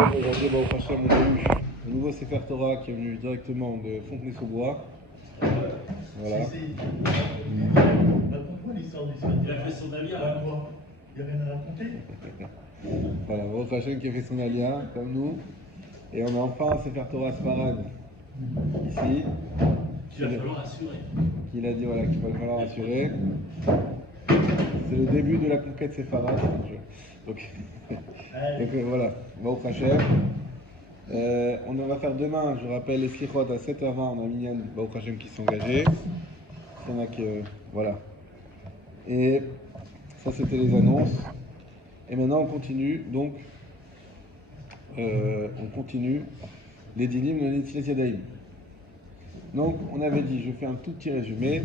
Aujourd'hui, Baruch Hashem, on a eu un nouveau Sefer Torah qui est venu directement de Fontenay-sous-Bois. Voilà. Raconte-moi l'histoire du Sefer. Il a fait son alliance. Il n'y a rien à raconter. Voilà, Baruch Hashem qui a fait son aliyah, comme nous. Et on a enfin un Sefer Torah Sfarad ici. Qu'il va falloir assurer. Qu'il a dit voilà, qu'il va falloir assurer. C'est le début de la conquête séfarade. Donc voilà, Baruch Hashem. On va faire demain, je rappelle, les slichot à 7h20, on a Minyan Baruch Hashem qui s'est engagé. Il y en a que. Voilà. Et ça, c'était les annonces. Et maintenant, on continue. Donc, on continue les dinim de Netilat Yadayim. Donc, on avait dit, je fais un tout petit résumé.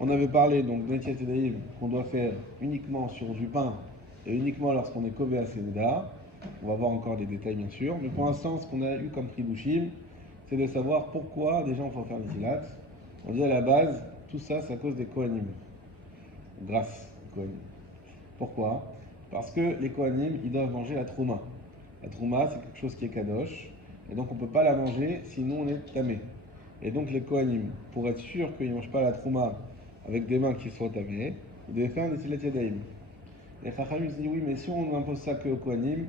On avait parlé donc de Netilat Yadayim qu'on doit faire uniquement sur du pain et uniquement lorsqu'on est Kové à Sénéda. On va voir encore des détails bien sûr, mais pour l'instant, ce qu'on a eu comme Chidushim, c'est de savoir pourquoi déjà on faut faire Netilat. On dit à la base, tout ça, c'est à cause des Kohanim. Grâce aux Kohanim. Pourquoi? Parce que les Kohanim, ils doivent manger la Trouma. La Trouma, c'est quelque chose qui est Kadosh, et donc on ne peut pas la manger sinon on est tamé. Et donc les Kohanim, pour être sûr qu'ils ne mangent pas la Trouma avec des mains qui soient tamées, ils devaient faire un Netilat Yadayim. Les Chachamim se disent oui, mais si on impose ça que aux Kohanim,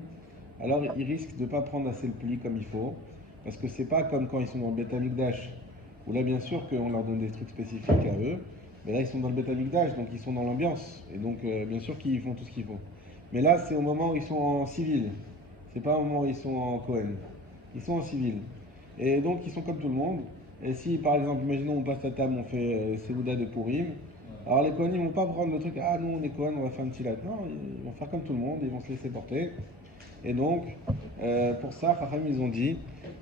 alors ils risquent de ne pas prendre assez le pli comme il faut, parce que c'est pas comme quand ils sont dans le Beth Amikdash, où là bien sûr qu'on leur donne des trucs spécifiques à eux, mais là ils sont dans le Beth Amikdash, donc ils sont dans l'ambiance, et donc bien sûr qu'ils font tout ce qu'il faut. Mais là c'est au moment où ils sont en civil, c'est pas au moment où ils sont en Kohen, ils sont en civil. Et donc ils sont comme tout le monde, et si par exemple, imaginons on passe la table, on fait Seouda de Purim, alors les Kohanim ne vont pas prendre le truc, ah nous on est Kohen, on va faire un petit latte. Non, ils vont faire comme tout le monde, ils vont se laisser porter. Et donc, pour ça, Chacham, ils ont dit,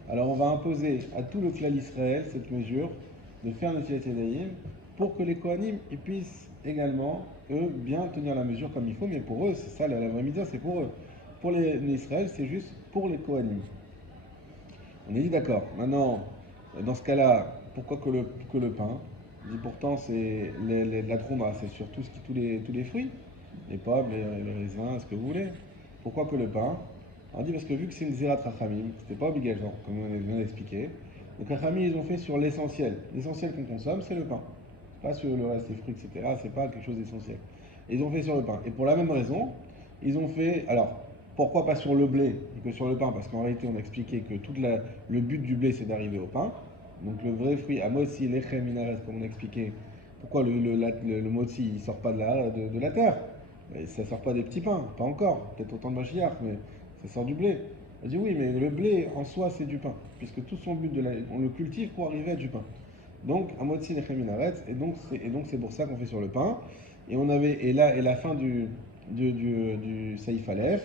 alors on va imposer à tout le clan Israël cette mesure de faire le Netilat Yadayim pour que les Kohanim ils puissent également, eux, bien tenir la mesure comme il faut, mais pour eux, c'est ça, la vraie misère, c'est pour eux. Pour les Israël, c'est juste pour les Kohanim. On est dit d'accord. Maintenant, dans ce cas-là, pourquoi que le pain? On dit pourtant, c'est la trouma, c'est sur tous les fruits, les pommes, les raisins, ce que vous voulez. Pourquoi que le pain? On dit parce que vu que c'est une zirat rachamim, c'était pas obligatoire, comme on vient d'expliquer. Donc rachamim, ils ont fait sur l'essentiel. L'essentiel qu'on consomme, c'est le pain. Pas sur le reste, les fruits, etc. C'est pas quelque chose d'essentiel. Ils ont fait sur le pain. Et pour la même raison, ils ont fait. Alors, pourquoi pas sur le blé et que sur le pain? Parce qu'en réalité, on a expliqué que le but du blé, c'est d'arriver au pain. Donc le vrai fruit, amotzi, lechem, minares, comme on a expliqué. Pourquoi le motzi, il sort pas de la terre? Et ça sort pas des petits pains, pas encore. Peut-être autant de Mashiach, mais ça sort du blé. On dit oui, mais le blé en soi, c'est du pain, puisque tout son but, on le cultive pour arriver à du pain. Donc, amotzi, lechem, minares, et donc c'est pour ça qu'on fait sur le pain. Et la fin du Saïf Aleph,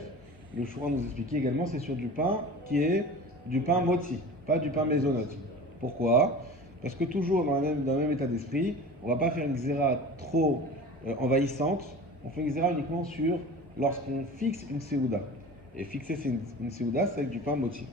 le Shouran nous expliquait également, c'est sur du pain qui est du pain motzi, pas du pain mésonote. Pourquoi? Parce que toujours dans le même état d'esprit, on ne va pas faire une xéra trop envahissante, on fait une xéra uniquement sur lorsqu'on fixe une séouda. Et fixer une séouda, c'est avec du pain moti.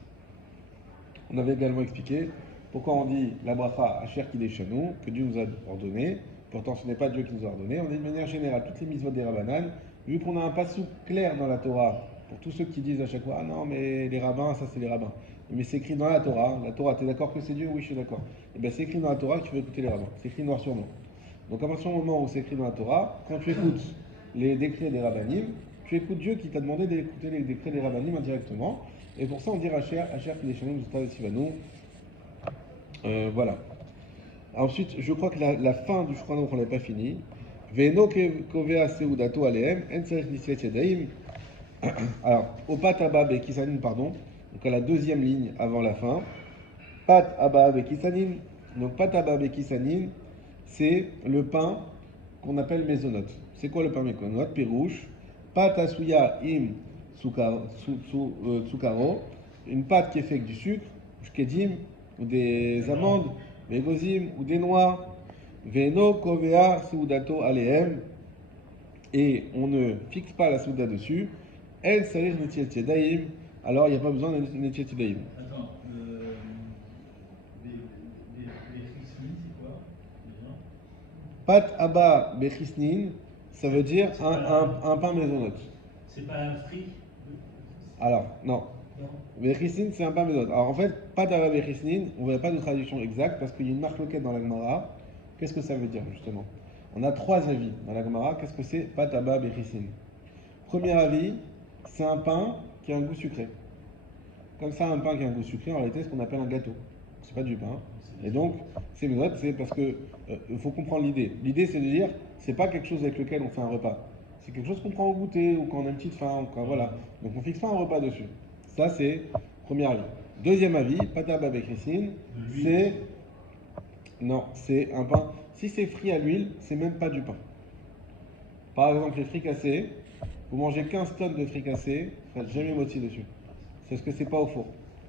On avait également expliqué pourquoi on dit la bracha Asher Kideshanu, que Dieu nous a ordonné. Pourtant, ce n'est pas Dieu qui nous a ordonné. On dit de manière générale, toutes les mitzvot des Rabbanan, vu qu'on a un passou clair dans la Torah, pour tous ceux qui disent à chaque fois, ah non, mais les rabbins, ça c'est les rabbins. Mais c'est écrit dans la Torah, tu es d'accord que c'est Dieu? Oui, je suis d'accord. Et bien c'est écrit dans la Torah que tu veux écouter les rabbins. C'est écrit noir sur blanc. Donc à partir du moment où c'est écrit dans la Torah, quand tu écoutes les décrets des rabbanim, tu écoutes Dieu qui t'a demandé d'écouter les décrets des rabbanim indirectement. Et pour ça on dit Asher Kideshanu Sivanu. Voilà. Ensuite, je crois que la fin du Shulchan Aruch, on n'a pas fini. Ve'eno kovea seudato alehem en tzarich netilat yadayim. Alors, au pat abba bekisanin, pardon, donc à la deuxième ligne avant la fin, pat abba bekisanin, donc pat abba bekisanin, c'est le pain qu'on appelle mésonote. C'est quoi le pain mésonote? Pirouche, pat asuya im tsukaro, une pâte qui est faite avec du sucre, shkedim, ou des amandes, des gozim, ou des noix, veno kovea seudato alehem, et on ne fixe pas la souda dessus. El sarir netilat yadayim, alors il n'y a pas besoin de netilat yadayim. Attends, Béchisnin, c'est quoi déjà? Pat abba bechisnin, ça veut dire un pain mésonote. C'est pas un fric? Alors, non. Bechisnin, c'est un pain méthode. Alors en fait, pataba bechisnin, on ne voit pas de traduction exacte parce qu'il y a une marque loquette dans la Gemara. Qu'est-ce que ça veut dire justement? On a trois avis dans la Gemara. Qu'est-ce que c'est pataba bechisnin? Premier avis, c'est un pain qui a un goût sucré. Comme ça, un pain qui a un goût sucré, en réalité, c'est ce qu'on appelle un gâteau. C'est pas du pain. Et donc, c'est méthode, c'est parce que il faut comprendre l'idée. L'idée, c'est de dire, c'est pas quelque chose avec lequel on fait un repas. C'est quelque chose qu'on prend au goûter ou quand on a une petite faim, ou quand, voilà. Donc, on fixe pas un repas dessus. Ça, c'est premier avis. Deuxième avis, pataba bechisnin, c'est non, c'est un pain. Si c'est frit à l'huile, c'est même pas du pain. Par exemple, les fricassés, vous mangez 15 tonnes de fricassés, vous ne faites jamais moti dessus. C'est ce que c'est pas au four.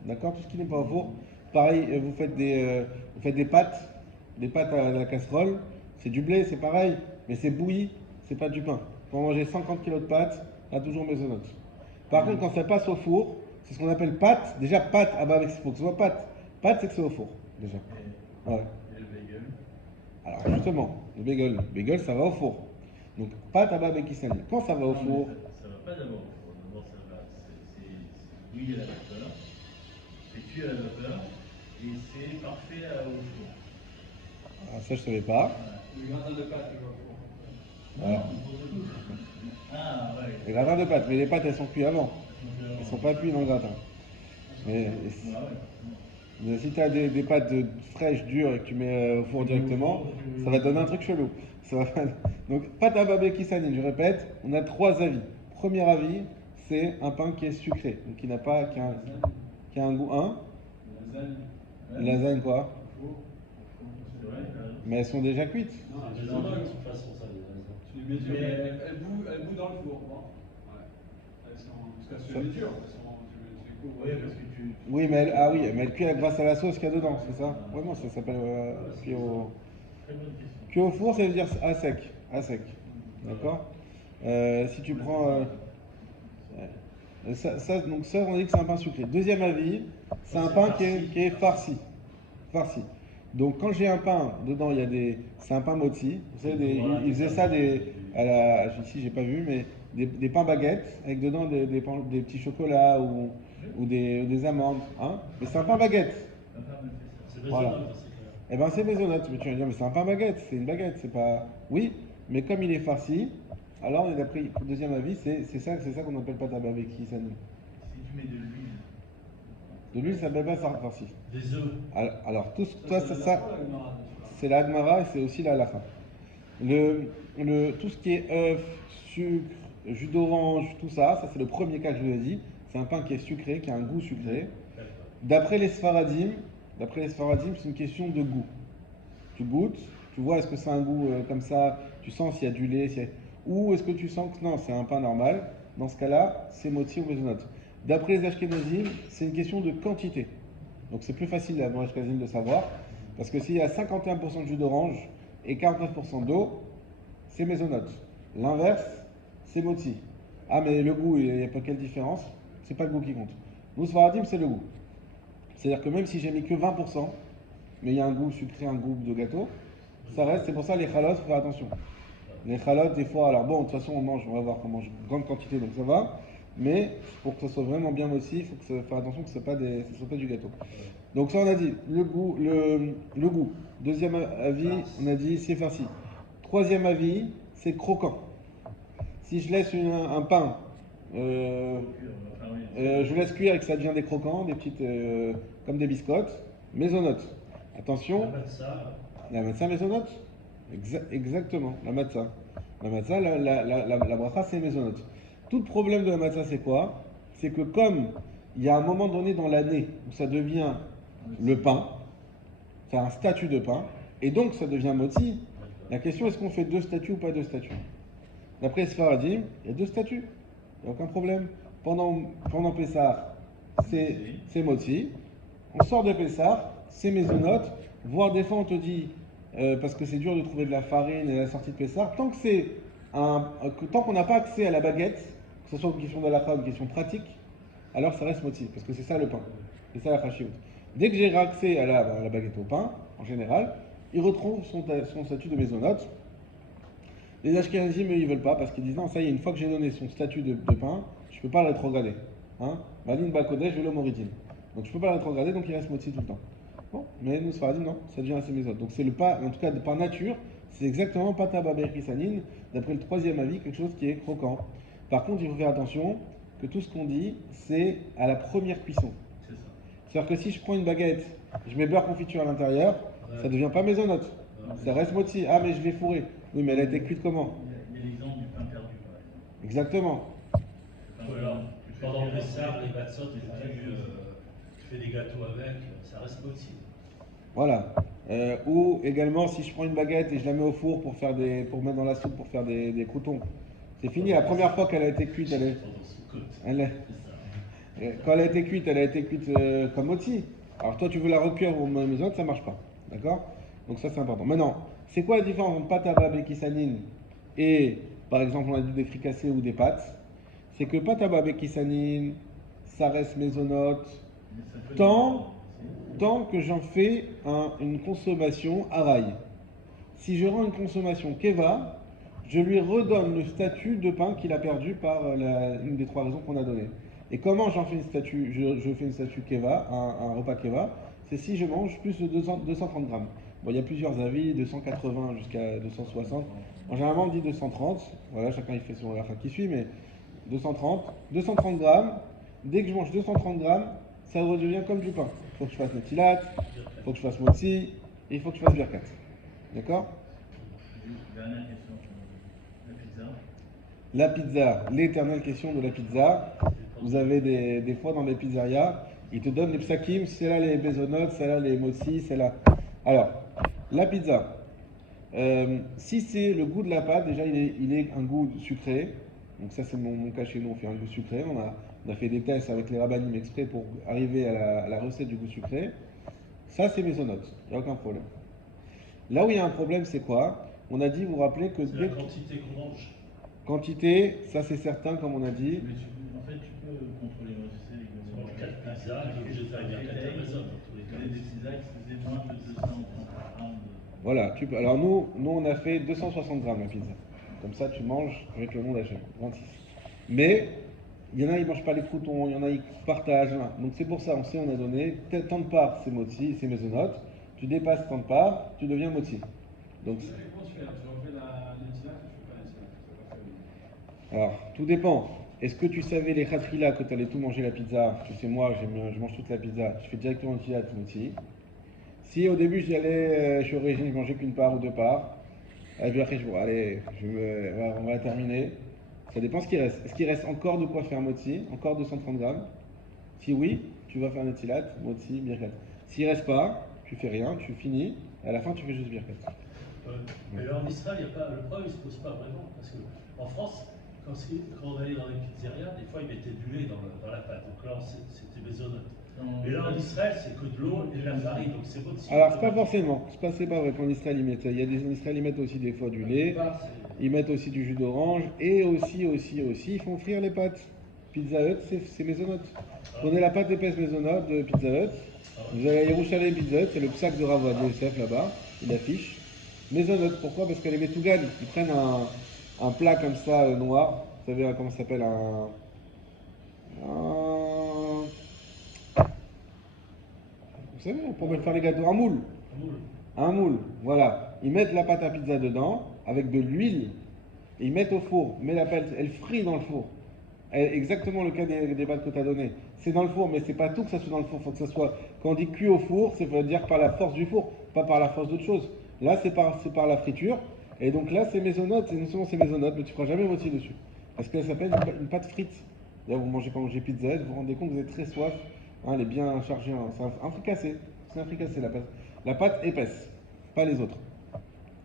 D'accord? Tout ce qui n'est pas au four. Pareil, vous faites des pâtes à la casserole, c'est du blé, c'est pareil, mais c'est bouilli, c'est pas du pain. Pour manger 50 kilos de pâtes, il y a toujours maisonnote. Par contre, quand ça passe au four, c'est ce qu'on appelle pâte. Déjà, pâte, ah bah, il faut que ce soit pâte. Pâte, c'est que c'est au four, déjà. Ouais. Et le bagel. Alors justement, le bagel, ça va au four. Donc, pâte à babekissan. Quand ça va au Non, mais four, ça va pas d'abord au four. D'abord, ça va. C'est bouilli à la vapeur, c'est cuit à la vapeur, et c'est parfait au four. ah, ça je savais pas. Voilà. Le gratin de pâte, tu vois. Voilà. Ah, ouais. Les gratins de pâtes, mais les pâtes elles sont cuites avant. Elles sont pas cuites dans le gratin. Mais Ah ouais. si tu as des pâtes fraîches, dures et que tu mets au four directement, ça va te donner un truc chelou. Ça va pas- Donc, pâte à babekissan, je répète, on a trois avis. Premier avis, c'est un pain qui est sucré, donc qui a un goût 1. Lasagne. Lasagne quoi? C'est vrai, t'as raison. Mais elles sont déjà cuites. Non, C'est des hommes de toute façon, ça, les raisins. tu les mets sur. Mais- Elles bouent dans le four. Bon. Ouais. Elles sont. Parce qu'elles sont dures. Elles sont. Tu couvres. Oui, parce que tu. Oui, mais elle cuit grâce à la sauce qu'il y a dedans, c'est ça? Ouais, non, ça s'appelle cuit au... Très bonne question. Cuit au four, ça veut dire à sec. À sec. D'accord? Si tu prends. Donc ça, on dit que c'est un pain sucré. Deuxième avis, c'est un pain qui est farci. Farci. Donc quand j'ai un pain, dedans il y a des. C'est un pain moti. Vous savez, ils faisaient ça ici, j'ai pas vu, mais des pains baguettes avec dedans des petits chocolats ou des amandes. Hein? Mais c'est un pain baguette. Ma femme me fait ça. C'est Voilà. maisonneuve, c'est clair. Eh ben c'est maisonnette. Mais tu vas me dire, mais c'est un pain baguette, c'est une baguette, c'est pas. Oui, mais comme il est farci, alors on est d'après le deuxième avis, c'est ça qu'on appelle pas tababeki, ça nous. Si tu mets de l'huile. De l'huile, ça s'appelle pas farci. Des œufs. Alors tout Ça, ça, c'est la Gemara et c'est aussi la halakha. Tout ce qui est œuf, sucre, jus d'orange, tout ça, ça c'est le premier cas que je vous ai dit. C'est un pain qui est sucré, qui a un goût sucré. D'après les Sfaradim, c'est une question de goût. Tu goûtes, tu vois est-ce que c'est un goût comme ça, tu sens s'il y a du lait, ou est-ce que tu sens que non, c'est un pain normal. Dans ce cas-là, c'est moti ou maisonnote. D'après les Ashkenazim, c'est une question de quantité. Donc c'est plus facile à Ashkenazim de savoir, parce que s'il y a 51% de jus d'orange et 49% d'eau, c'est maisonnote. L'inverse, c'est moti. Ah mais le goût, il n'y a pas quelle différence? C'est pas le goût qui compte. Nous, Sfaradim, c'est le goût. C'est-à-dire que même si j'ai mis que 20%, mais il y a un goût sucré, un goût de gâteau, ça reste, c'est pour ça les chalotes, il faut faire attention. Les chalotes, des fois, alors bon, de toute façon, on va voir qu'on mange grande quantité, donc ça va, mais pour que ça soit vraiment bien aussi, il faut faire attention que ce ne soit pas du gâteau. Donc ça, on a dit, le goût. Deuxième avis, on a dit, c'est farci. Troisième avis, c'est croquant. Si je laisse un pain, je laisse cuire et que ça devient des croquants, des petites, comme des biscottes, maisonnote. Attention, la matzah maisonnote. Exactement, la matzah. La matzah, la bracha, c'est maisonnote. Tout le problème de la matzah, c'est quoi? C'est que comme il y a un moment donné dans l'année où ça devient le pain, ça a un statut de pain, et donc ça devient moti, la question est-ce qu'on fait deux statuts ou pas deux statuts? D'après Sfaradim, il y a deux statuts, il n'y a aucun problème. Pendant Pessah, c'est moti. On sort de Pessah, c'est maisonnote. Voire des fois on te dit, parce que c'est dur de trouver de la farine à la sortie de Pessah, tant qu'on n'a pas accès à la baguette, que ce soit une question d'halakha ou une question pratique, alors ça reste moti, parce que c'est ça le pain. C'est ça la chashivut. Dès que j'ai accès à la baguette au pain, en général, il retrouve son statut de maisonnote. Les Ashkenazim, eux, ils veulent pas, parce qu'ils disent non, ça y est, une fois que j'ai donné son statut de pain, je ne peux pas le rétrograder. Hein? Malin Bakodesh Velo Moritin. Donc je peux pas le rétrograder, donc il reste Motzi tout le temps. Bon, mais nous, Sfaradim, non, ça devient assez mésode. Donc c'est le pas, en tout cas par nature, c'est exactement Pataba Berkisanin, d'après le troisième avis, quelque chose qui est croquant. Par contre, il faut faire attention que tout ce qu'on dit, c'est à la première cuisson. C'est ça. C'est-à-dire que si je prends une baguette, je mets beurre confiture à l'intérieur, ça devient pas maisonnote. Ça reste Motzi. Ah, mais je l'ai fourré. Oui, mais elle a été cuite comment? Il y a l'exemple du pain perdu, par exemple. Exactement. Le pain Voilà. perdu, tu fais Pendant des le Pessah, les batsot, des tu fais des gâteaux avec, ça reste possible. Voilà. Ou également, si je prends une baguette et je la mets au four pour mettre dans la soupe pour faire des croutons, c'est fini. La première fois qu'elle a été cuite, quand elle a été cuite, elle a été cuite comme Motzi. Alors toi, tu veux la recuire au maison, ça marche pas. D'accord? Donc ça, c'est important. Maintenant, c'est quoi la différence entre pâte à bab et kissanine et, par exemple, on a dit des fricassés ou des pâtes? C'est que pâte à bab et kissanine, ça reste maisonnote tant que j'en fais une consommation araï. Si je rends une consommation keva, je lui redonne le statut de pain qu'il a perdu par une des trois raisons qu'on a données. Et comment j'en fais une statue? Je fais une statue keva, un repas keva, c'est si je mange plus de 230 grammes. Bon, il y a plusieurs avis, 280 jusqu'à 260. En général, on dit 230. Voilà, chacun il fait son affaire qui suit, mais 230 grammes. Dès que je mange 230 grammes, ça redevient comme du pain. Il faut que je fasse netilat, il faut que je fasse motzi, et il faut que je fasse birkat. D'accord? Dernière question. La pizza. La pizza, l'éternelle question de la pizza. Vous avez des fois dans les pizzerias, ils te donnent les psakim, c'est là les bezonotes, c'est là les motzi, c'est là. Alors, la pizza, si c'est le goût de la pâte, déjà il est un goût sucré. Donc ça c'est mon cas chez nous, on fait un goût sucré. On a fait des tests avec les rabbinim exprès pour arriver à la recette du goût sucré. Ça c'est maisonnote, il n'y a aucun problème. Là où il y a un problème, c'est quoi? On a dit, vous vous rappelez que C'est la quantité qu'on mange. quantité, ça c'est certain, comme on a dit. Mais en fait, tu peux contrôler. Tu sais, Tu manges 4 pizzas, tu es obligé de faire bien 4 à maison dans tous les cas. des pizzas qui faisaient moins de 230 grammes. Voilà, alors nous on a fait 260 grammes la pizza. Comme ça tu manges avec le nom d'Hachem, 26. Mais il y en a, ils ne mangent pas les croutons, il y en a, ils partagent. Donc c'est pour ça, on sait, on a donné tant de parts, c'est motzi, c'est maisonnote. Tu dépasses tant de parts, tu deviens motzi. Donc, Comment tu fais? Tu refais la netilat ou tu fais pas la netilat? Tu pas fait. alors, tout dépend. Est-ce que tu savais les khatrila que tu allais tout manger la pizza? Tu sais, moi, je mange toute la pizza. Je fais directement netilat, motzi. Si au début j'y allais, je suis au régime, je mangeais qu'une part ou deux parts, puis après allez, on va terminer. Ça dépend ce qu'il reste. Est-ce qu'il reste encore de quoi faire motzi? Encore 230 grammes? Si oui, tu vas faire netilat, motzi, birkat. S'il reste pas, tu fais rien, tu finis, et à la fin tu fais juste birkat. Mais là, en Israël, le problème ne se pose pas vraiment. Parce qu'en France, quand on allait dans les pizzerias, des fois ils mettaient du lait dans la pâte. Donc là, c'était maisonnote. Et là, en Israël, c'est que de l'eau et de la farine. Donc c'est votre. Alors, c'est pas forcément. C'est pas vrai qu'en Israël ils mettent. Il y a des en Israël ils mettent aussi des fois du lait. Ils mettent aussi du jus d'orange. Et aussi, ils font frire les pâtes. Pizza Hut, c'est maisonnote. Prenez la pâte épaisse maisonnote de Pizza Hut. Vous allez à Yerushalayim Pizza Hut, c'est le psaque de Rav Yosef là-bas. Il affiche. Maisonnote, pourquoi? Parce qu'elle est métougane. Ils prennent un plat comme ça noir. Vous savez comment ça s'appelle? Vous savez, pour faire les gâteaux, un moule, voilà. Ils mettent la pâte à pizza dedans avec de l'huile et ils mettent au four. Mais la pâte, elle frit dans le four. Exactement le cas des pâtes que tu as donné. C'est dans le four, mais c'est pas tout que ça soit dans le four. Il faut que ça soit, quand on dit cuit au four, ça veut dire par la force du four, pas par la force d'autre chose. Là, c'est par la friture. Et donc là, c'est maisonnote. Et non seulement c'est maisonnote, mais tu feras jamais moitié dessus. Parce qu'elle s'appelle une pâte frite. D'ailleurs, vous mangez quand vous mangez pizza, vous vous rendez compte que vous êtes très soif. Hein, elle est bien chargée. C'est un fricassé. C'est un fricassé, la pâte. La pâte épaisse, pas les autres.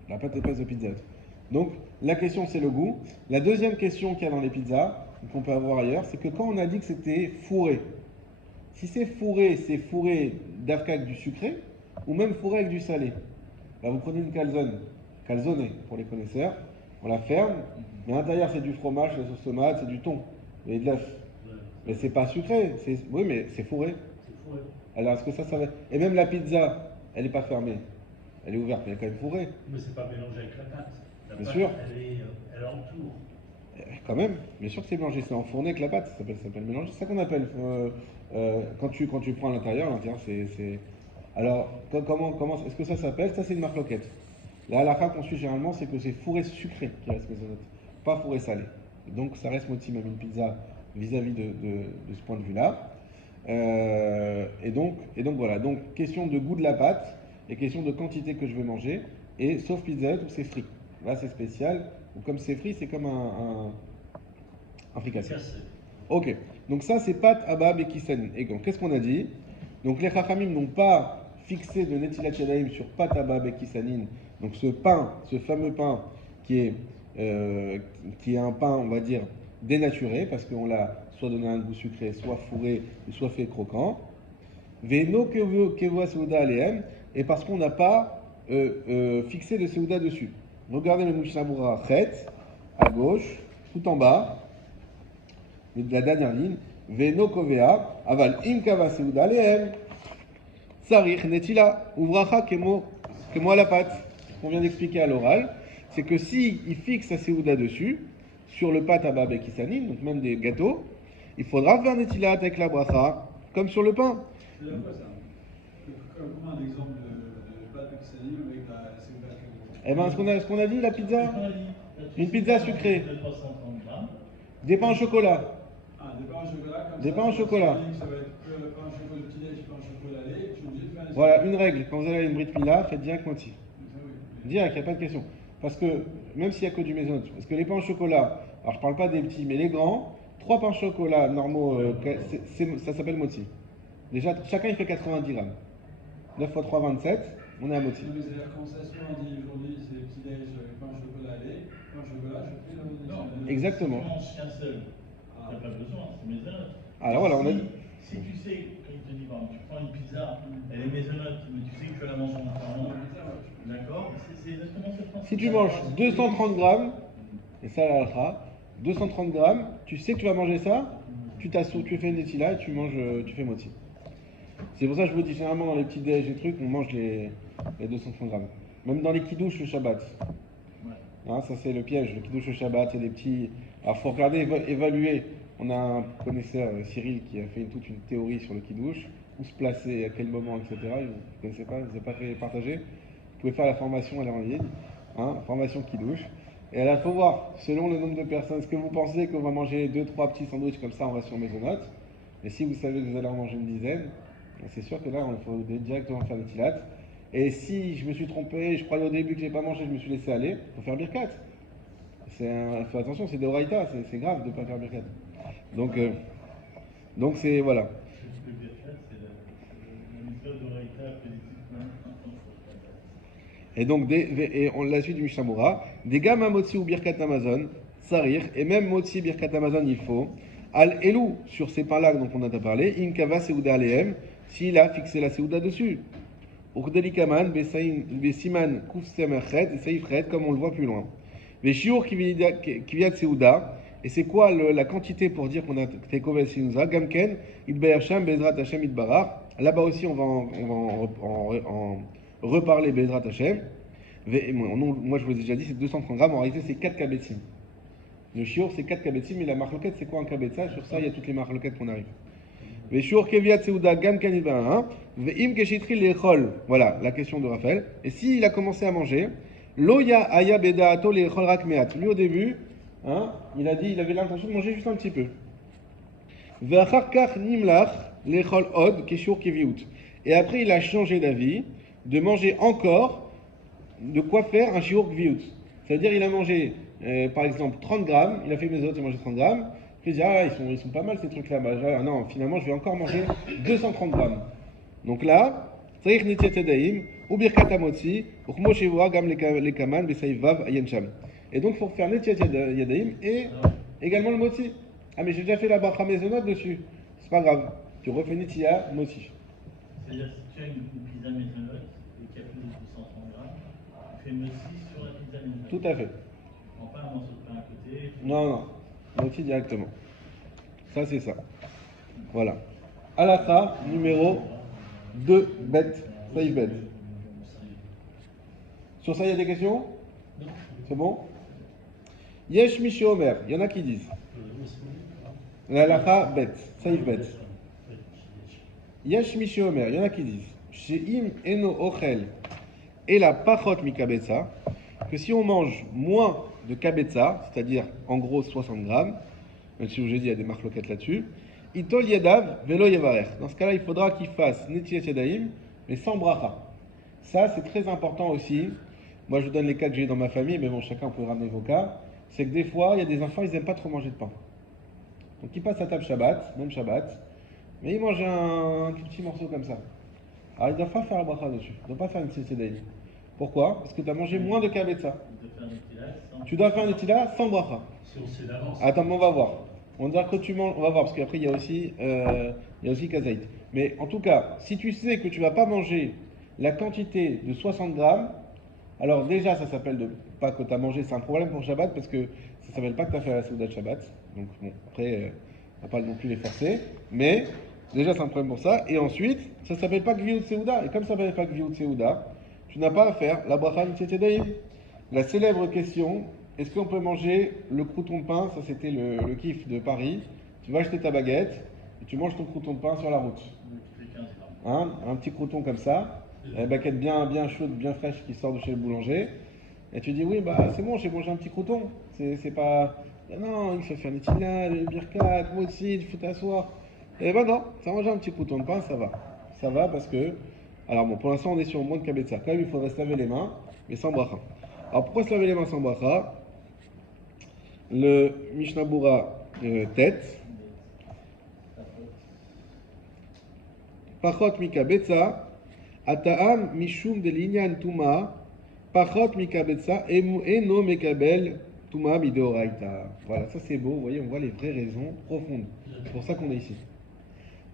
La pâte épaisse de Pizza Hut. Donc, la question, c'est le goût. La deuxième question qu'il y a dans les pizzas, qu'on peut avoir ailleurs, c'est que quand on a dit que c'était fourré, si c'est fourré d'avka avec du sucré, ou même fourré avec du salé. Là, vous prenez une calzone pour les connaisseurs, on la ferme, mais à l'intérieur, c'est du fromage, la sauce tomate, c'est du thon, et de l'œuf. Mais c'est pas sucré, oui, mais c'est fourré. C'est fourré. Alors, est-ce que ça va? Et même la pizza, elle n'est pas fermée. Elle est ouverte, mais elle est quand même fourrée. Mais c'est pas mélangé avec la pâte. La Bien pâte, sûr. Elle entoure. Quand même, bien sûr que c'est mélangé, c'est enfourné avec la pâte, ça s'appelle mélanger. C'est ça qu'on appelle, quand tu prends à l'intérieur, c'est... Alors, est-ce que ça s'appelle? Ça, c'est une marloquette. La halakha qu'on suit généralement, c'est que c'est fourré sucré qui reste mezonot, pas fourré salé. Donc, ça reste moti, même une pizza, vis-à-vis de ce point de vue-là. Et donc voilà, donc question de goût de la pâte et question de quantité que je vais manger, et sauf pizza où c'est frit. Là, c'est spécial, ou comme c'est frit, c'est comme un fricassé. Cassé. Ok, donc ça c'est pâte abab et kisanin. Et donc qu'est-ce qu'on a dit? Donc les chachamim n'ont pas fixé de netilat yadayim sur pâte abab et kisanin. Donc ce pain, ce fameux pain qui est un pain, on va dire, dénaturé, parce qu'on l'a soit donné un goût sucré, soit fourré, ou soit fait croquant. Veno kevoa seuda alehem, et parce qu'on n'a pas fixé de seuda dessus. Regardez le Mishnah Berurah chet, à gauche, tout en bas, de la dernière ligne. Veno kovea, aval im kava seuda alehem, sarich netila, uvracha kemo à la pâte. Ce qu'on vient d'expliquer à l'oral, c'est que si il fixe sa seuda dessus, sur le pâte abab et kisanin, donc même des gâteaux, il faudra faire netilat avec la bracha, comme sur le pain. C'est quoi ça? Comment un exemple de pâte qui s'anime avec la céréale? Eh bien, ce qu'on a dit, la pizza, une pizza sucrée, De 330 grammes. des pains au chocolat. Ah, des pains au chocolat comme Des ça. pains au chocolat. Ça va être que pain au chocolat de petit-déj, pain au chocolat lait. Je suis obligé de faire les Voilà, une règle. Quand vous allez à une brit mila, faites direct moitié. Ça, oui. Direct, il n'y a pas de question. Parce que, même s'il n'y a que du maison, parce que les pains au chocolat, alors je parle pas des petits, mais les grands, 3 pains au chocolat normaux, ça s'appelle moti. Déjà, chacun il fait 90 grammes. 9 x 3, 27, on est à moti. Non, mais c'est-à-dire quand ça se fait, on dit aujourd'hui c'est petit-déj, pain au chocolat lait, pain au chocolat, je fais le Non, Exactement. Si tu manges qu'un seul, t'as pas besoin, c'est maisonnote. Alors voilà, on a Si tu sais, quand il te dit, par exemple, tu prends une pizza, elle est maisonnote, mais tu sais que tu vas la manger en parlant, d'accord? C'est exactement ce principe. Si tu manges 230 grammes, et ça la halakha, 230 grammes, tu sais que tu vas manger ça, tu fais une netila et tu fais moitié. C'est pour ça que je vous dis généralement dans les petits déj et trucs, on mange les 230 grammes. Même dans les kidouches le Shabbat. Ouais. Hein, ça c'est le piège, le kidouche le Shabbat, il y a des petits... Alors il faut regarder, évaluer. On a un connaisseur, Cyril, qui a fait toute une théorie sur le kidouche, où se placer, à quel moment, etc. Vous ne connaissez pas, vous n'avez pas fait partager. Vous pouvez faire la formation, elle est en ligne, hein, formation kidouche. Et là, il faut voir, selon le nombre de personnes, est-ce que vous pensez qu'on va manger 2-3 petits sandwichs comme ça en ration maisonnote? Et si vous savez que vous allez en manger une dizaine, c'est sûr que là, il faut directement faire le tilat. Et si je me suis trompé, je croyais au début que j'ai pas mangé, je me suis laissé aller, il faut faire birkat. Fais attention, c'est de Horaïta, c'est grave de ne pas faire birkat. Donc c'est, voilà. Le birkat, c'est la méthode d'Oraïta positive. Et donc, et on la suite du Mishnah Berurah, des gamma motzi ou birkat Amazon, sarir, et même motzi birkat Amazon, il faut, al elou, sur ces pains-là dont on a parlé, inkava seuda alehem, s'il a fixé la seuda dessus. Ukdelikaman, besiman kuf semerchet, et seifret, comme on le voit plus loin. Veshiur kiviyat seuda, et c'est quoi la quantité pour dire qu'on a fait kovel sinouza, gamken, idbe'asham, bezrat Hashem idbarach. Là-bas aussi, on va en reparler Bezrat Hashem. Moi, je vous ai déjà dit, c'est 230 grammes. En réalité, c'est 4 kabetzim. Le shiur, c'est 4 kabetzim, mais la marloquette, c'est quoi un kabetza? Sur ça, il y a toutes les marloquettes qu'on arrive. Le shiur keviat seuda gam kanibah, ve'im keshitri lechol. Voilà la question de Raphaël. Et s'il a commencé à manger, loya aya bedaato lechol rak meat. Lui, au début, il a dit, il avait l'intention de manger juste un petit peu. Ve'achar kach nimlach lechol od keshiur keviut. Et après, il a changé d'avis, de manger encore, de quoi faire un shiur gviut. C'est-à-dire, il a mangé, par exemple, 30 grammes, il a fait mes autres, il a mangé 30 grammes, puis il dit, ils sont pas mal ces trucs-là. Non, finalement, je vais encore manger 230 grammes. Donc là, tzarich netiat yadayim, ou birkat hamotzi, ou chmo shevoa gam lekaman, besaïv vav ayen sham. Et donc, il faut faire netiat yadayim et également le motzi. Ah, mais j'ai déjà fait la bracha maisonnote dessus. C'est pas grave. Tu refais netiat motzi. C'est-à-dire, si tu as une pizza maisonnote et qu'il y a plus de 230 grammes, tu fais motzi sur la pizza maisonnote. Tout à fait. Tu prends pas un morceau de pain à côté. Non, moti directement. Ça, c'est ça. Voilà. Halakha numéro 2, bête, saïf bête. Sur ça, il y a des questions? C'est bon? Yesh Mishi Omer, il y en a qui disent. La halacha bet, saïf bet. Yesh Mishi Omer, il y en a qui disent. She'im eno ochel et la pachot mi kabetza, que si on mange moins de kabetza, c'est-à-dire en gros 60 grammes, même si j'ai dit il y a des marloquettes là-dessus, itol yadav velo yevarech. Dans ce cas-là, il faudra qu'il fasse netilat yadayim, mais sans bracha. Ça, c'est très important aussi. Moi, je vous donne les cas que j'ai dans ma famille, mais bon, chacun peut ramener vos cas. C'est que des fois, il y a des enfants, ils n'aiment pas trop manger de pain. Donc, ils passent à table Shabbat, même Shabbat, mais ils mangent un petit morceau comme ça. Alors, ils ne doivent pas faire la bracha dessus. Ils ne doivent pas faire une netilat. Pourquoi? Parce que tu as mangé moins de kabetza. Tu dois faire un netilat sans bracha. Si on sait d'avance. Attends, mais on va voir. On va dire que tu manges, on va voir, parce qu'après il y a aussi kazaït. Mais en tout cas, si tu sais que tu vas pas manger la quantité de 60 grammes, alors déjà ça s'appelle pas que tu as mangé, c'est un problème pour Shabbat, parce que ça s'appelle pas que tu as fait la Seuda de Shabbat. Donc bon, après, on va pas non plus les forcer. Mais déjà c'est un problème pour ça. Et ensuite, ça s'appelle pas Gviut Seuda. Et comme ça s'appelle pas Gviut Seuda, tu n'as pas à faire la bracha Nitzedaïm. La célèbre question, est-ce qu'on peut manger le crouton de pain? Ça c'était le kiff de Paris. Tu vas acheter ta baguette et tu manges ton crouton de pain sur la route. Hein, un petit crouton comme ça, une baguette bien chaude, bien fraîche qui sort de chez le boulanger. Et tu dis oui, bah c'est bon, j'ai mangé un petit crouton. C'est pas... Non, il faut faire les tilas, les birkat, moi aussi, il faut t'asseoir. Et ben non, ça manger un petit crouton de pain, ça va. Ça va parce que... Alors bon, pour l'instant on est sur moins de kabetza. Quand même, il faudrait se laver les mains, mais sans bracha. Alors pourquoi se laver les mains sans bracha? Le Mishnah Bura tête. Pachot mika betza, ata'am mishum de linyan tuma, pachot mika betza, eno mekabel tuma mideoraita. Voilà, ça c'est beau, vous voyez, on voit les vraies raisons profondes. C'est pour ça qu'on est ici.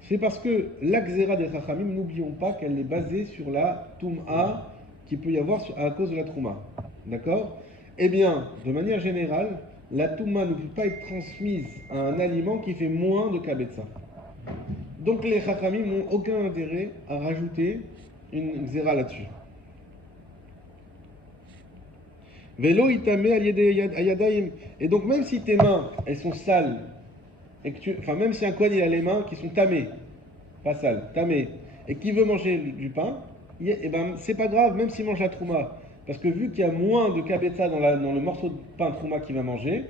C'est parce que l'Axéra des Chachamim, n'oublions pas qu'elle est basée sur la Touma qu'il peut y avoir à cause de la Trouma. D'accord? Eh bien, de manière générale, la Touma ne peut pas être transmise à un aliment qui fait moins de Kabetza. Donc les Chachamim n'ont aucun intérêt à rajouter une Xéra là-dessus. Velo itame ayadaim. Et donc même si tes mains, elles sont sales, et que même si un kohen il a les mains qui sont tamées, pas sales, tamées, et qui veut manger du pain, et ben c'est pas grave, même s'il mange la trouma, parce que vu qu'il y a moins de kabetza dans le morceau de pain trouma qu'il va manger,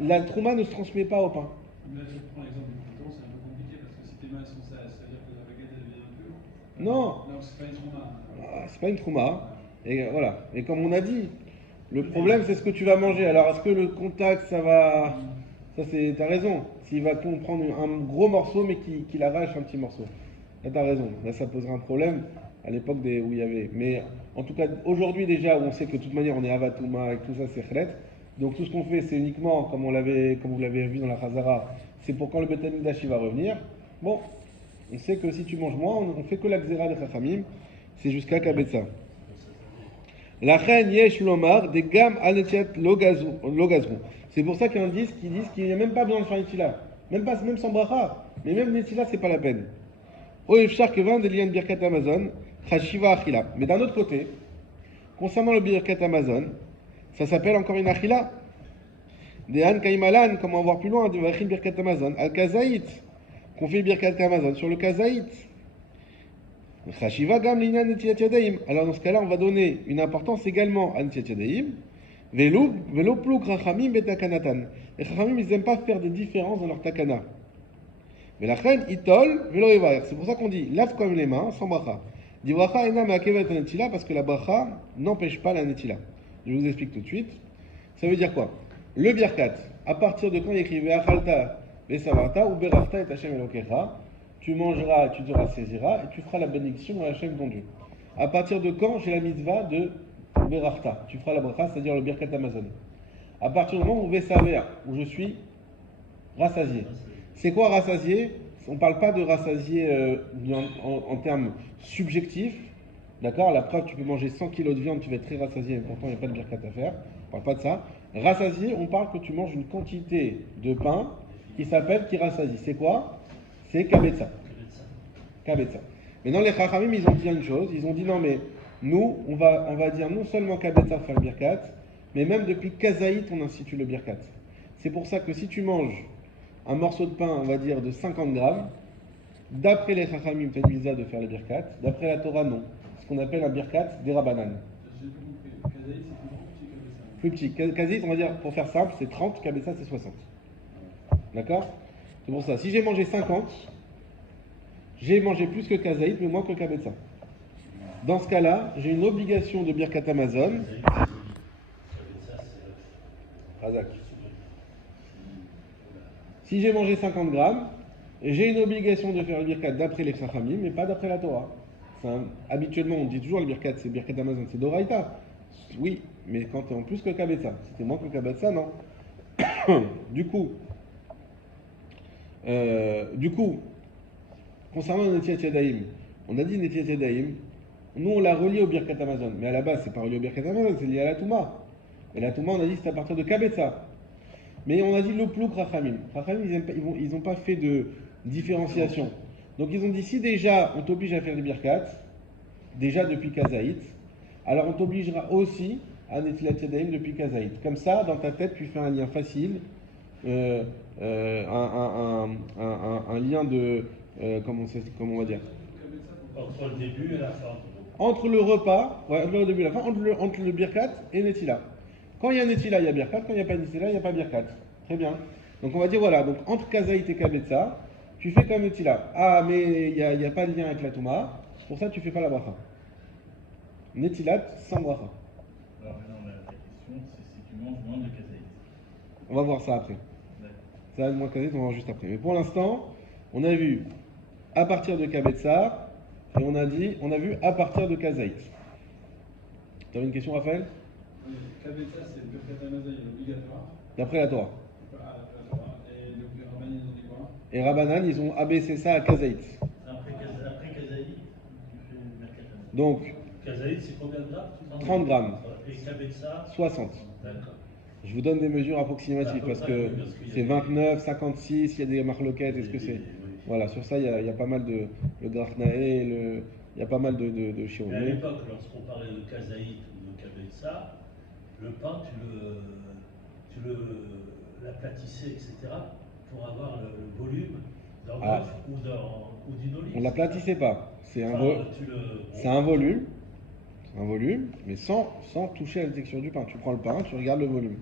la trouma ne se transmet pas au pain. Là, je prends l'exemple du crouton, c'est un peu compliqué parce que si tes mains sont sales, c'est-à-dire que la baguette elle devient impure. Non, Donc c'est pas une trouma. c'est pas une trouma. Et voilà. Et comme on a dit, le problème c'est ce que tu vas manger. Alors est-ce que le contact ça va. Ça, t'as raison. S'il va prendre un gros morceau, mais qu'il arrache un petit morceau. Là, t'as raison. Là, ça poserait un problème à l'époque où il y avait. Mais en tout cas, aujourd'hui déjà, où on sait que de toute manière, on est avatouma, avec tout ça, c'est chlet. Donc tout ce qu'on fait, c'est uniquement, comme vous l'avez vu dans la Chazara, c'est pour quand le Beth Amikdash va revenir. Bon, on sait que si tu manges moins, on fait que la Xéra de Chachamim. C'est jusqu'à Kabetza. La reine Yesh Lomar, des gammes Aletiat Logazrou. C'est pour ça qu'il y a un disque qui disent qu'il n'y a même pas besoin de faire Netila. Même sans bracha. Mais même Netila, c'est pas la peine. Oefshar Kevin de Lian Birkat Amazon, Chashiva Achila. Mais d'un autre côté, concernant le Birkat Amazon, ça s'appelle encore une Achila. Des Han Kaimalan, comme on va voir plus loin, de Vachin Birkat Amazon. Al Kazaït, qu'on fait Birkat Amazon sur le Kazaït. Chashiva Gam Linan Netilat Yadaim. Alors dans ce cas-là, on va donner une importance également à Netilat Yadaim. Velo pluk rachamim betakanatan. Les rachamim, ils n'aiment pas faire des différences dans leur takana. Mais la reine, itol, velo evaer. C'est pour ça qu'on dit, lave comme les mains, sans bracha. Dit bracha ena meakevet netila, parce que la bracha n'empêche pas la netila. Je vous explique tout de suite. Ça veut dire quoi? Le birkat, à partir de quand il écrit ve'achalta, ve'savarta, ou berachta et Hashem elokecha, tu mangeras, tu diras saisiras, et tu feras la bénédiction à Hashem ton Dieu. À partir de quand j'ai la mitzvah de Berachta, tu feras la bracha, c'est-à-dire le Birkat Amazon. À partir du moment où Vesaver, où je suis rassasié. C'est quoi rassasié? On ne parle pas de rassasié en termes subjectifs. D'accord? La preuve, tu peux manger 100 kg de viande, tu vas être très rassasié, mais pourtant il n'y a pas de Birkat à faire. On ne parle pas de ça. Rassasié, on parle que tu manges une quantité de pain qui s'appelle qui rassasie. C'est quoi? C'est Kabetza. Kabetza. Maintenant, les Chachamim, ils ont dit une chose. Ils ont dit non, mais nous, on va dire non seulement Kabetza faire le Birkat, Mais même depuis Kazaït, on institue le birkat. C'est pour ça que si tu manges un morceau de pain, on va dire, de 50 grammes, d'après les Chachamim, tu as une visa de faire le birkat. D'après la Torah, non. Ce qu'on appelle un birkat des Rabbanan. J'ai pas compris. Kazaï, c'est plus petit que ça. Plus petit. Kazaït, on va dire, pour faire simple, c'est 30, Kabetza, c'est 60. D'accord? C'est pour ça. Si j'ai mangé 50, j'ai mangé plus que Kazaït, mais moins que Kabetza. Dans ce cas-là, j'ai une obligation de birkat Amazon. Razak. Si j'ai mangé 50 grammes, j'ai une obligation de faire le birkat d'après les Chachamim, mais pas d'après la Torah. Habituellement, on dit toujours le birkat, c'est birkat Amazon, c'est d'Oraïta. Oui, mais quand tu es en plus que Kabetza. Si tu es moins que Kabetza, non. Du coup, concernant le Netilat Yadayim, on a dit Netilat Yadayim, nous on l'a relié au birkat Amazon, mais à la base c'est pas relié au birkat Amazon, c'est lié à la Touma. Et la Touma, on a dit c'est à partir de Kabetza. Mais on a dit le plouk Rachamim. Rachamim, ils n'ont pas fait de différenciation. Donc ils ont dit si déjà on t'oblige à faire du birkat, déjà depuis Kazaït, alors on t'obligera aussi à Netilat Yadayim depuis Kazaït. Comme ça, dans ta tête, tu fais un lien facile, un lien de. Comment on va dire? Entre le début et la fin. Entre le repas, ouais, entre le début et la fin, entre le birkat et Netila. Quand il y a Netila, il y a birkat, quand il n'y a pas Netila, il n'y a pas birkat. Très bien. Donc on va dire voilà, donc entre Kazaït et Kabetza, tu fais comme Netila. Ah, mais il n'y a pas de lien avec la Touma, pour ça tu ne fais pas la bracha. Netilat sans bracha. Alors maintenant, la question, c'est si tu manges moins de Kazaït. On va voir ça après. D'accord. Ça, moins de Kazaït, on va voir juste après. Mais pour l'instant, on a vu à partir de Kabetza, et on a vu à partir de Kazaït. Tu avais une question, Raphaël? Kabetza, c'est le birkat Amazon, il est obligatoire. D'après la Torah. Et le Rabbanan, ils ont dit quoi? Et Rabbanan, ils ont abaissé ça à Kazaït. Après Kazaït, tu fais Merkat Amazon. Donc, Kazaït, c'est combien de grammes? 30 grammes. Et Kabetza? 60. D'accord. Je vous donne des mesures approximatives parce que c'est 29, 56, il y a des marloquettes, est-ce que c'est... Voilà, sur ça, il y a pas mal de... Le Grachnae, il y a pas mal de chions. Mais à l'époque, lorsqu'on parlait de Kazaït ou de Kabetza, le pain, tu l'aplatissais, etc., pour avoir le volume d'un bœuf ou d'une olive. On ne l'aplatissait pas. C'est un, Enfin, c'est un volume. C'est un volume, mais sans toucher à la texture du pain. Tu prends le pain, tu regardes le volume.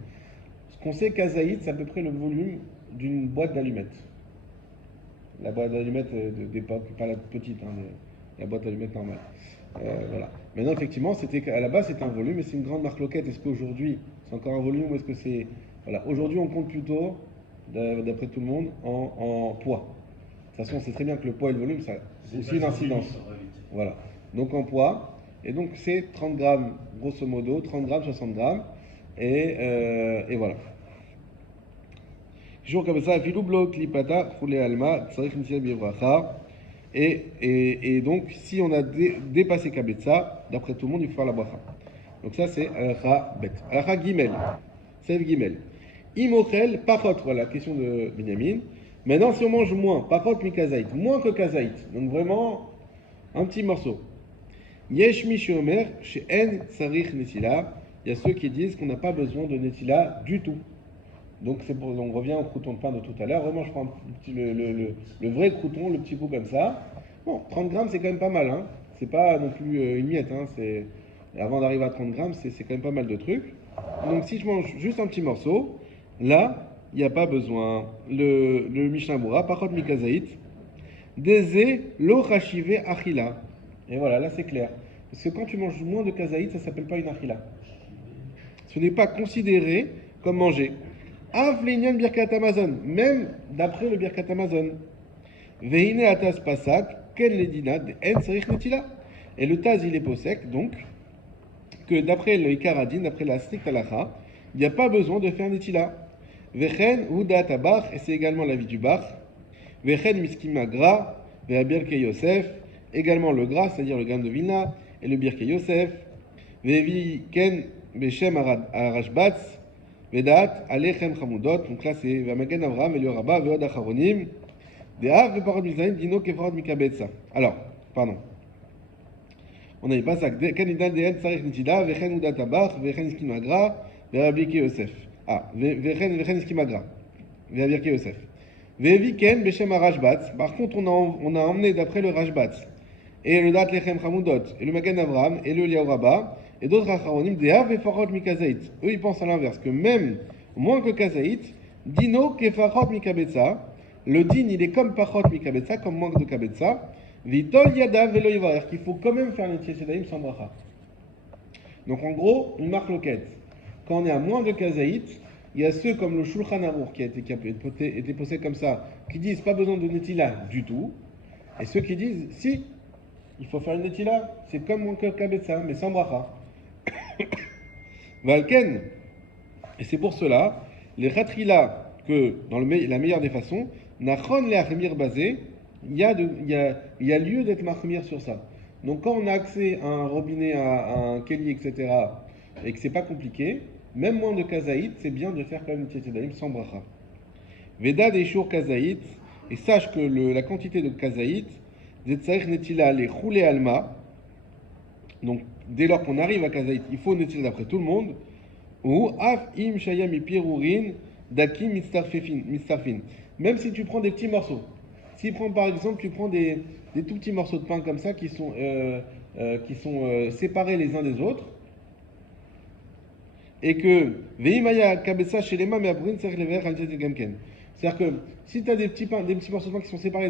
Ce qu'on sait, Kazaït, c'est à peu près le volume d'une boîte d'allumettes. La boîte d'allumettes d'époque, pas la petite, hein, mais la boîte d'allumettes normale. Voilà. Maintenant, effectivement, à la base, c'était un volume, mais c'est une grande marloquette. Est-ce qu'aujourd'hui, c'est encore un volume ou est-ce que c'est... Voilà. Aujourd'hui, on compte plutôt, d'après tout le monde, en poids. De toute façon, on sait très bien que le poids et le volume, ça a aussi une incidence. Voilà. Donc en poids, et donc c'est 30 grammes, grosso modo, 30 grammes, 60 grammes, et voilà. Toujours comme ça, filublo, klipata, roulé alma, tsarich nitiel bivracha. Et donc, si on a dépassé Kabetza, d'après tout le monde, il faut faire la bracha. Donc ça, c'est Alakha Bet. Alakha Gimel. Sev Gimel. Imochel, pachot, voilà, question de Benjamin. Maintenant, si on mange moins, pachot mi kazaït, moins que kazaït, donc vraiment un petit morceau. Yesh mi shomer, chez en sarich netila. Il y a ceux qui disent qu'on n'a pas besoin de netila du tout. Donc on revient au crouton de pain de tout à l'heure. Vraiment, je prends le vrai crouton, le petit bout comme ça. Bon, 30 grammes, c'est quand même pas mal. Hein. C'est pas non plus une miette. Hein. Avant d'arriver à 30 grammes, c'est quand même pas mal de trucs. Donc si je mange juste un petit morceau, là, il n'y a pas besoin. Le Mishnah Bura, Pachot Mikazaït, Deze lo chachive achila. Et voilà, là c'est clair. Parce que quand tu manges moins de kazaït, ça ne s'appelle pas une achila. Ce n'est pas considéré comme manger. Av l'inyan birkat Amazon, même d'après le birkat Amazon. Veine atas pasak, ken ledina en sarich netila. Et le taz il est posek, donc, que d'après le ikaradin, d'après la strict halacha, il n'y a pas besoin de faire netila. Vechen huda tabach, et c'est également l'avis du bar. Vechen miskima gras, ve'abirke Yosef, également le gras, c'est-à-dire le grain de Vilna, et le birke Yosef. Vevi ken beshem arashbatz. Vedat, Alechem Chamudot, donc là c'est Vamagen Avraham, Elio Rabba, Veod Acharonim, Deav, Veparad Mizaïn, Dino Kefarad Mikabetza. Alors, pardon. On n'avait pas ça. Kanidan Dehen, Sarich Nitida, Vechen Uda Tabach, Vechen Iskimagra, Rabbi Yosef. Ah, Vechen Iskimagra. Rabbi Yosef. Veviken Beshem Rashbatz. Par contre, on a emmené d'après le Rashbatz. Et le Dat Lechem Hamudot. Et le Magen Avram. Et le Eliyahu Rabba. Et d'autres Acharonim. Dehav Vefarot Mikazait. Eux, ils pensent à l'inverse. Que même moins que Kazaït. Dino Kefarot Mikabetza. Le din, il est comme Pachot Mikabetza. Comme manque de Kabetza. Vitol Yada Velo Yivarer. Qu'il faut quand même faire le Netzilat Yadayim sans bracha. Donc en gros, une marque loquette. Quand on est à moins de Kazaït, il y a ceux comme le Shulchan Aruch qui a été posé comme ça, qui disent pas besoin de Netila du tout, et ceux qui disent si, il faut faire une Netila, c'est comme mon cœur Kabetza, mais sans bracha. Valken, et c'est pour cela, les Khatrila, que dans la meilleure des façons, Nachon le Achemir basé, il y a lieu d'être Mahmir sur ça. Donc quand on a accès à un robinet, à un keli, etc., et que c'est pas compliqué, même moins de kazaït, c'est bien de faire quand même une Netzilat sans bracha. Veda des shur kazaït, et sache que la quantité de kazaït, zetzaich netila les roulé alma, donc dès lors qu'on arrive à kazaït, il faut netila d'après tout le monde, ou af im shayam ipirurin dakim mistarfin. Même si tu prends des petits morceaux. Si par exemple, tu prends des tout petits morceaux de pain comme ça qui sont séparés les uns des autres, et que veimaya kabetsa chez les mains mais abrin serch lever al gamken. C'est-à-dire que si tu as des petits morceaux de pain qui sont séparés